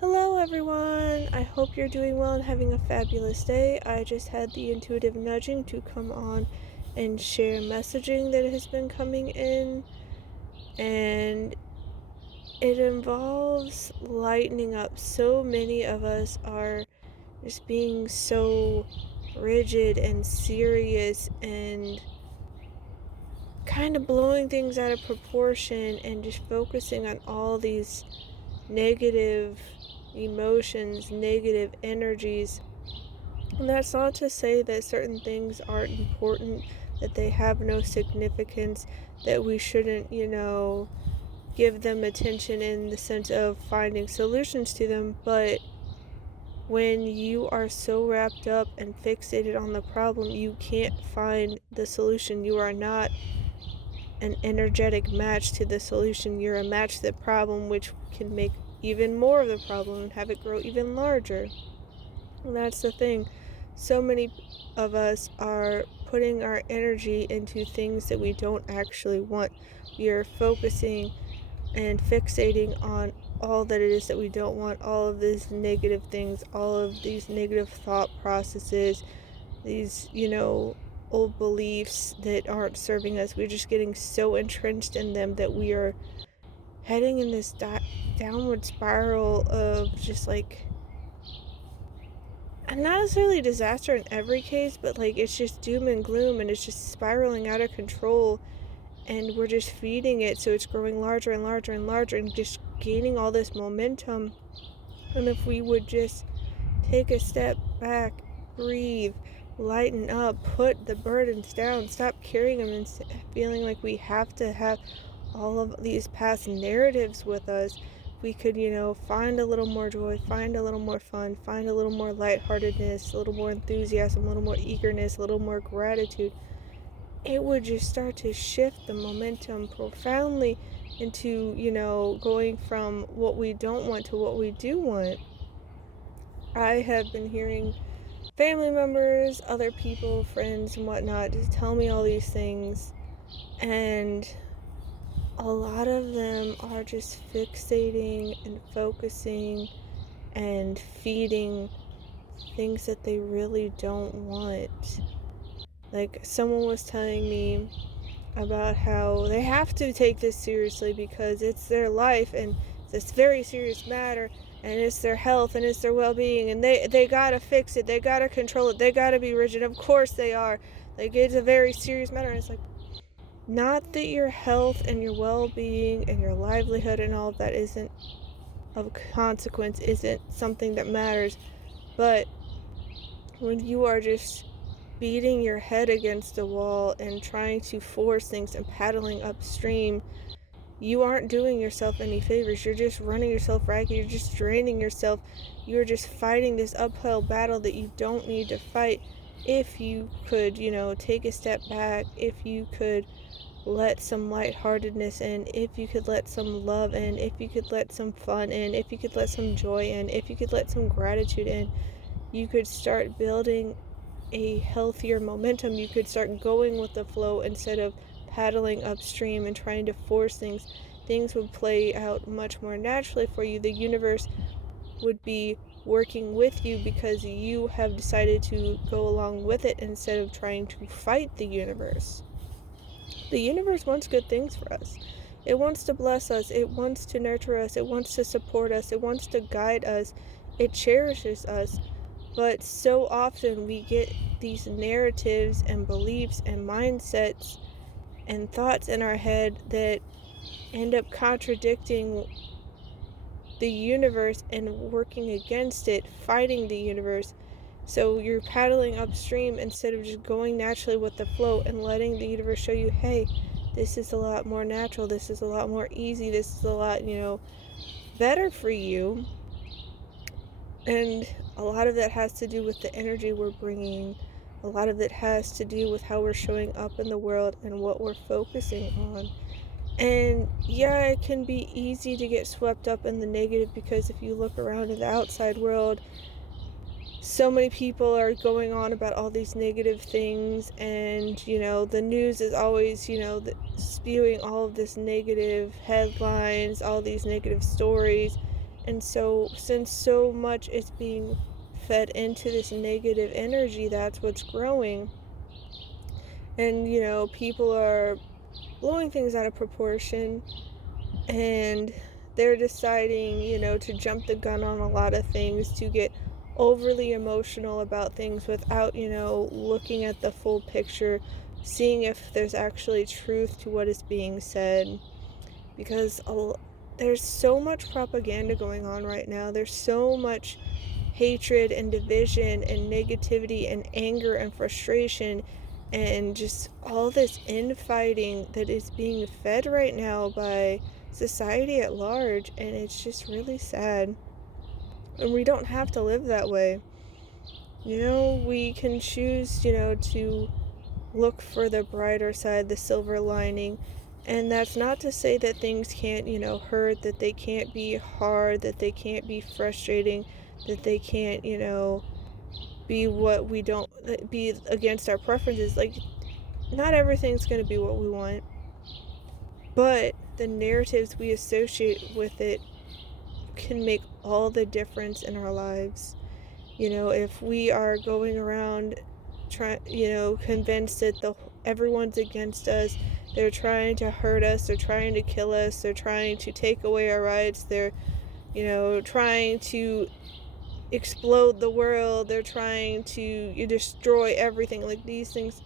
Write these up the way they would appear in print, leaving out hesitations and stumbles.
Hello, everyone. I hope you're doing well and having a fabulous day. I just had the intuitive nudging to come on and share messaging that has been coming in, and it involves lightening up. So many of us are just being so rigid and serious and kind of blowing things out of proportion and just focusing on all these negative emotions, negative energies. And that's not to say that certain things aren't important, that they have no significance, that we shouldn't, give them attention in the sense of finding solutions to them. But when you are so wrapped up and fixated on the problem, you can't find the solution. You are not an energetic match to the solution. You're a match to the problem, which can make even more of the problem and have it grow even larger. And that's the thing. So many of us are putting our energy into things that we don't actually want. We are focusing and fixating on all that it is that we don't want, all of these negative things, all of these negative thought processes, these, old beliefs that aren't serving us. We're just getting so entrenched in them that we are heading in this downward spiral of just like, and not necessarily disaster in every case, but like it's just doom and gloom and it's just spiraling out of control, and we're just feeding it, so it's growing larger and larger and larger and just gaining all this momentum. And if we would just take a step back, breathe, lighten up, put the burdens down, stop carrying them and feeling like we have to have all of these past narratives with us, we could, find a little more joy, find a little more fun, find a little more lightheartedness, a little more enthusiasm, a little more eagerness, a little more gratitude. It would just start to shift the momentum profoundly into, going from what we don't want to what we do want. I have been hearing family members, other people, friends, and whatnot just tell me all these things, and a lot of them are just fixating and focusing and feeding things that they really don't want. Like, someone was telling me about how they have to take this seriously because it's their life and it's this very serious matter, and it's their health and it's their well-being, and they gotta fix it, they gotta control it, they gotta be rigid. Of course they are. Like, it's a very serious matter. And it's like, not that your health and your well-being and your livelihood and all of that isn't of consequence, isn't something that matters, but when you are just beating your head against the wall and trying to force things and paddling upstream, you aren't doing yourself any favors. You're just running yourself ragged. You're just draining yourself. You're just fighting this uphill battle that you don't need to fight. If you could, take a step back, if you could let some lightheartedness in, if you could let some love in, if you could let some fun in, if you could let some joy in, if you could let some gratitude in, you could start building a healthier momentum. You could start going with the flow instead of paddling upstream and trying to force things. Things would play out much more naturally for you. The universe would be working with you because you have decided to go along with it instead of trying to fight the universe. The universe wants good things for us. It wants to bless us. It wants to nurture us. It wants to support us. It wants to guide us. It cherishes us. But so often we get these narratives and beliefs and mindsets and thoughts in our head that end up contradicting the universe and working against it, fighting the universe. So you're paddling upstream instead of just going naturally with the flow and letting the universe show you, hey, this is a lot more natural, this is a lot more easy, this is a lot, better for you. And a lot of that has to do with the energy we're bringing. A lot of it has to do with how we're showing up in the world and what we're focusing on. And yeah, it can be easy to get swept up in the negative because if you look around in the outside world, so many people are going on about all these negative things, and the news is always spewing all of this negative headlines, all these negative stories, And so, since so much is being fed into this negative energy, that's what's growing. And, people are blowing things out of proportion, and they're deciding, to jump the gun on a lot of things, to get overly emotional about things without, looking at the full picture, seeing if there's actually truth to what is being said. Because there's so much propaganda going on right now. There's so much hatred and division and negativity and anger and frustration and just all this infighting that is being fed right now by society at large, and it's just really sad. And we don't have to live that way. We can choose, to look for the brighter side, the silver lining. And that's not to say that things can't, hurt, that they can't be hard, that they can't be frustrating, that they can't, be what we don't, be against our preferences. Like, not everything's going to be what we want, but the narratives we associate with it can make all the difference in our lives. If we are going around convinced that everyone's against us, they're trying to hurt us, they're trying to kill us, they're trying to take away our rights, they're, trying to explode the world, they're trying to destroy everything, like these things,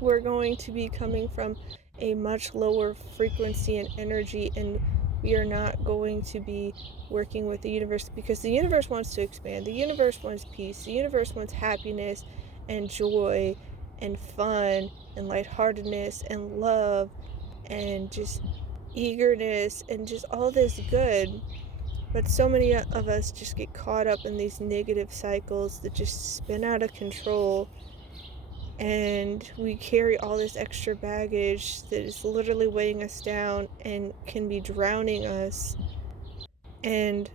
we're going to be coming from a much lower frequency and energy, and we are not going to be working with the universe, because the universe wants to expand, the universe wants peace, the universe wants happiness and joy and fun and lightheartedness and love and just eagerness and just all this good. But so many of us just get caught up in these negative cycles that just spin out of control, and we carry all this extra baggage that is literally weighing us down and can be drowning us. And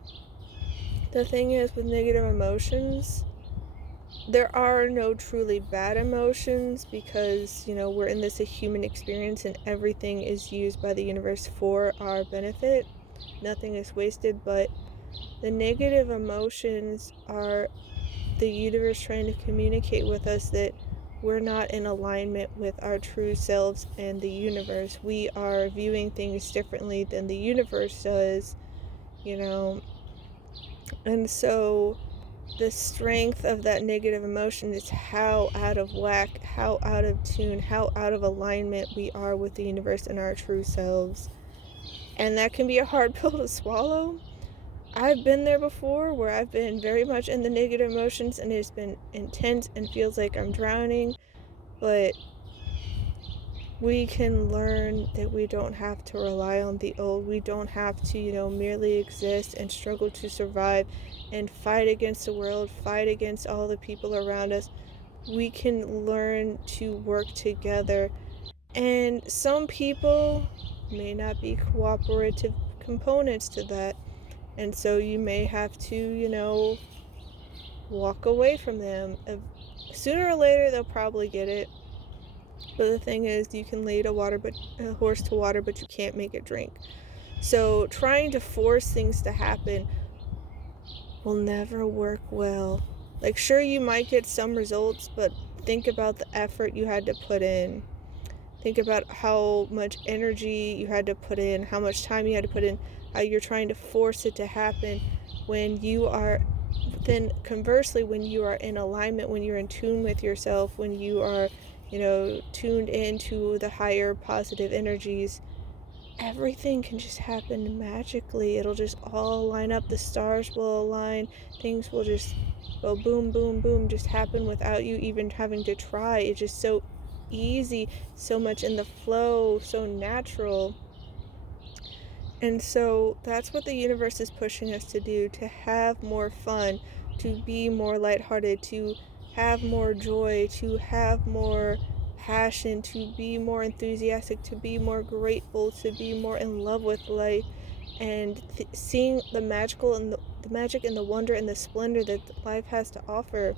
the thing is, with negative emotions, there are no truly bad emotions, because we're in this a human experience, and everything is used by the universe for our benefit. Nothing is wasted. But the negative emotions are the universe trying to communicate with us that we're not in alignment with our true selves and the universe. We are viewing things differently than the universe does, and so the strength of that negative emotion is how out of whack, how out of tune, how out of alignment we are with the universe and our true selves. And that can be a hard pill to swallow. I've been there before, where I've been very much in the negative emotions, and it's been intense and feels like I'm drowning. But we can learn that we don't have to rely on the old. We don't have to, merely exist and struggle to survive and fight against the world, fight against all the people around us. We can learn to work together. And some people may not be cooperative components to that. And so you may have to, walk away from them. Sooner or later, they'll probably get it. But the thing is, you can lead a horse to water, but you can't make it drink. So trying to force things to happen will never work well. Like, sure, you might get some results, but think about the effort you had to put in. Think about how much energy you had to put in, how much time you had to put in, how you're trying to force it to happen, when you are, then conversely, when you are in alignment, when you're in tune with yourself, when you are, tuned into the higher positive energies, everything can just happen magically. It'll just all line up. The stars will align. Things will just go boom, boom, boom, just happen without you even having to try. It's just so easy, so much in the flow, so natural. And so that's what the universe is pushing us to do, to have more fun, to be more lighthearted, to have more joy, to have more passion, to be more enthusiastic, to be more grateful, to be more in love with life, and seeing the magical and the magic and the wonder and the splendor that life has to offer.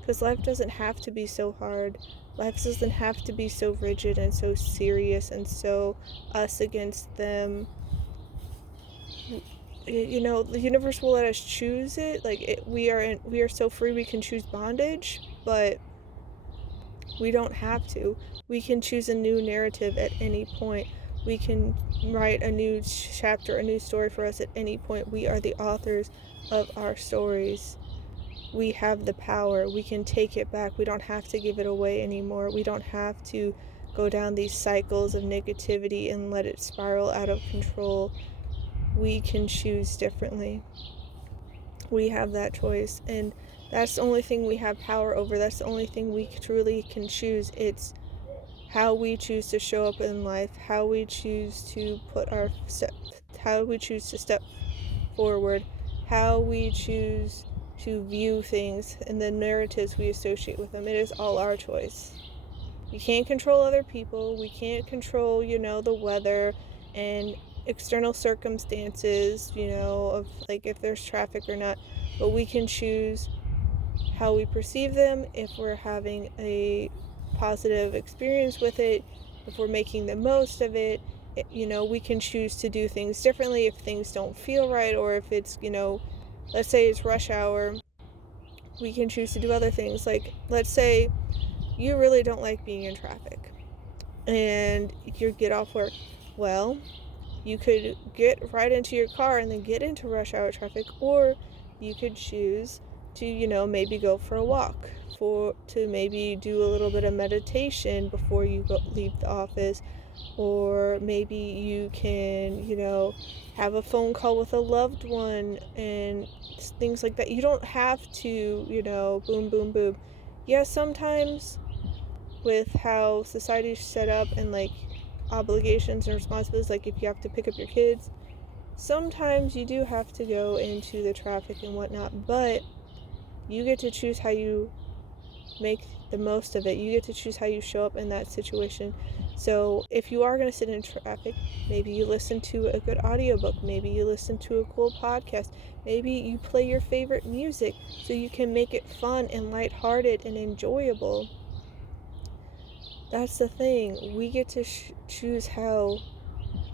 Because life doesn't have to be so hard. Life doesn't have to be so rigid and so serious and so us against them. the universe will let us choose it. Like, we are so free, we can choose bondage, but we don't have to. We can choose a new narrative at any point. We can write a new chapter, a new story for us at any point. We are the authors of our stories. We have the power. We can take it back. We don't have to give it away anymore. We don't have to go down these cycles of negativity and let it spiral out of control. We can choose differently. We have that choice, and that's the only thing we have power over. That's the only thing we truly can choose. It's how we choose to show up in life, how we choose to how we choose to step forward, how we choose to view things, and the narratives we associate with them. It is all our choice. We can't control other people. We can't control, the weather and external circumstances, of like if there's traffic or not. But we can choose how we perceive them, if we're having a positive experience with it, if we're making the most of it. We can choose to do things differently if things don't feel right, or if it's, let's say it's rush hour, we can choose to do other things. Like, let's say you really don't like being in traffic and you get off work. Well, you could get right into your car and then get into rush hour traffic, or you could choose to, maybe go for a walk, to maybe do a little bit of meditation before you leave the office, or maybe you can, have a phone call with a loved one and things like that. You don't have to, boom, boom, boom. Yeah, sometimes with how society's set up and like obligations and responsibilities, like if you have to pick up your kids, sometimes you do have to go into the traffic and whatnot, but you get to choose how you make the most of it. You get to choose how you show up in that situation. So if you are going to sit in traffic, maybe you listen to a good audiobook, maybe you listen to a cool podcast, maybe you play your favorite music so you can make it fun and lighthearted and enjoyable. That's the thing. We get to choose how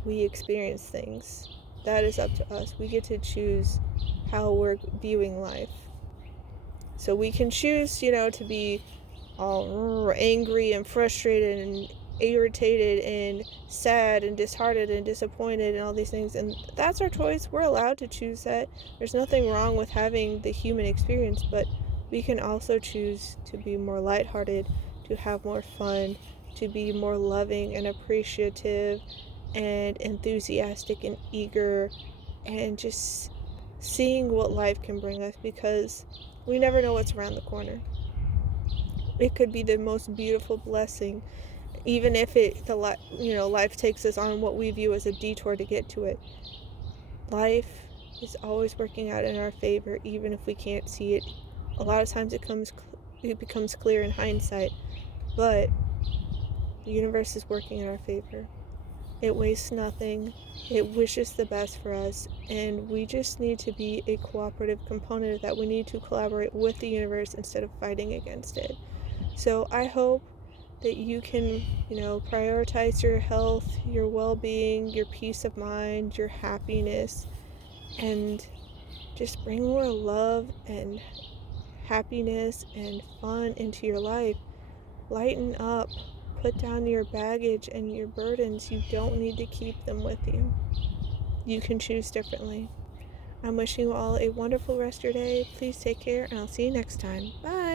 we experience things. That is up to us. We get to choose how we're viewing life. So we can choose, to be all angry and frustrated and irritated and sad and disheartened and disappointed and all these things. And that's our choice. We're allowed to choose that. There's nothing wrong with having the human experience, but we can also choose to be more lighthearted, to have more fun, to be more loving and appreciative and enthusiastic and eager, and just seeing what life can bring us, because we never know what's around the corner. It could be the most beautiful blessing, even if life takes us on what we view as a detour to get to it. Life is always working out in our favor, even if we can't see it. A lot of times it becomes clear in hindsight, but the universe is working in our favor. It wastes nothing. It wishes the best for us, and we just need to be a cooperative component of that. We need to collaborate with the universe instead of fighting against it. So I hope that you can, prioritize your health, your well-being, your peace of mind, your happiness, and just bring more love and happiness and fun into your life. Lighten up. Put down your baggage and your burdens. You don't need to keep them with you. You can choose differently. I'm wishing you all a wonderful rest of your day. Please take care, and I'll see you next time. Bye.